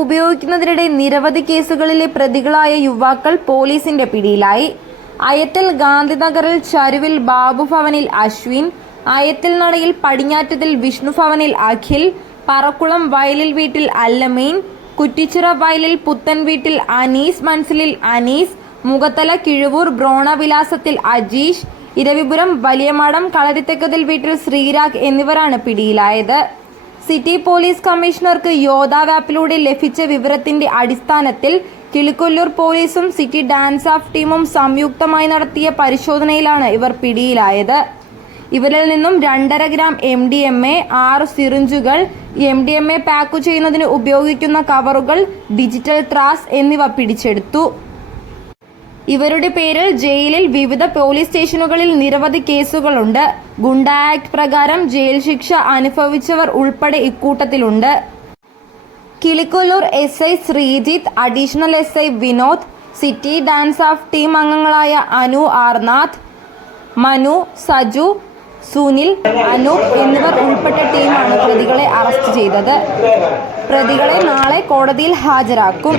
ഉപയോഗിക്കുന്നതിനിടെ നിരവധി കേസുകളിലെ പ്രതികളായ യുവാക്കൾ പോലീസിന്റെ പിടിയിലായി. അയത്തിൽ ഗാന്ധിനഗറിൽ ചരുവിൽ ബാബുഭവനിൽ അശ്വിൻ, അയത്തിൽ നടയിൽ പടിഞ്ഞാറ്റത്തിൽ വിഷ്ണുഭവനിൽ അഖിൽ, പറക്കുളം വയലിൽ വീട്ടിൽ അല്ലമീൻ, കുറ്റിച്ചിറ വയലിൽ പുത്തൻ വീട്ടിൽ അനീസ് മൻസിലിൽ അനീസ്, മുഖത്തല കിഴുവൂർ ബ്രോണവിലാസത്തിൽ അജീഷ്, ഇരവിപുരം വലിയമാടം കളരിത്തെക്കതിൽ വീട്ടിൽ ശ്രീരാഗ് എന്നിവരാണ് പിടിയിലായത്. സിറ്റി പോലീസ് കമ്മീഷണർക്ക് യോദ്ധാവ് ആപ്പിലൂടെ ലഭിച്ച വിവരത്തിന്റെ അടിസ്ഥാനത്തിൽ കിളികൊല്ലൂർ പോലീസും സിറ്റി ഡാൻസ് ഓഫ് ടീമും സംയുക്തമായി നടത്തിയ പരിശോധനയിലാണ് ഇവർ പിടിയിലായത്. ഇവരിൽ നിന്നും 2.5 ഗ്രാം MDMA, 6 സിറിഞ്ചുകൾ, MDMA പാക്കു ചെയ്യുന്നതിന് ഉപയോഗിക്കുന്ന കവറുകൾ, ഡിജിറ്റൽ ത്രാസ് എന്നിവ പിടിച്ചെടുത്തു. ഇവരുടെ പേരിൽ ജയിലിൽ വിവിധ പോലീസ് സ്റ്റേഷനുകളിൽ നിരവധി കേസുകളുണ്ട്. ഗുണ്ട ആക്ട് പ്രകാരം ജയിൽ ശിക്ഷ അനുഭവിച്ചവർ ഉൾപ്പെടെ ഇക്കൂട്ടത്തിലുണ്ട്. Kilikollur SI Sreejith, additional SI Vinod, city DANSAF team അംഗങ്ങളായ അനു ആർനാഥ്, മനു, സജു, സുനിൽ, അനൂപ് എന്നിവർ ഉൾപ്പെട്ട ടീമാണ് പ്രതികളെ അറസ്റ്റ് ചെയ്തത്. പ്രതികളെ നാളെ കോടതിയിൽ ഹാജരാക്കും.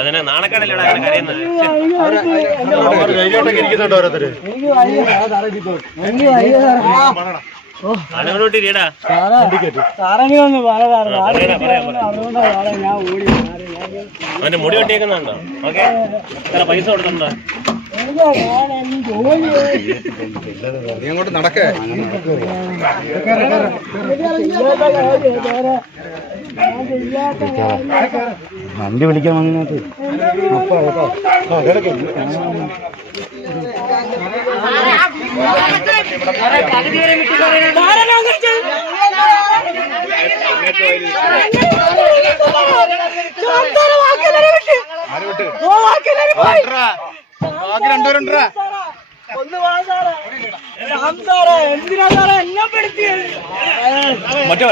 അതിനെ നാണക്കാടല്ലേടാ കരയുന്നത്. അനുകൂട്ടിരിടാ അവന്റെ മുടി വെട്ടിയേക്കുന്നുണ്ടോ? ഓക്കെ, പൈസ കൊടുക്കണ്ടോ? അങ്ങോട്ട് നടക്കേ വണ്ടി വിളിക്കാൻ വന്നിട്ട് മറ്റേ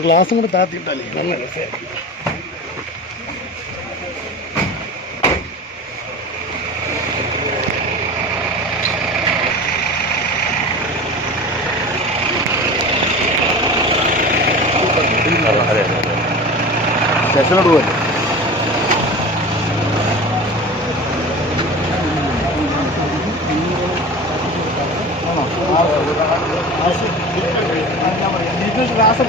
ഗ്ലാസും കൂടെ താത്തിട്ടല്ലേ നല്ല രസം. സ്റ്റേഷനോട് പോലെ ക്ലാസ്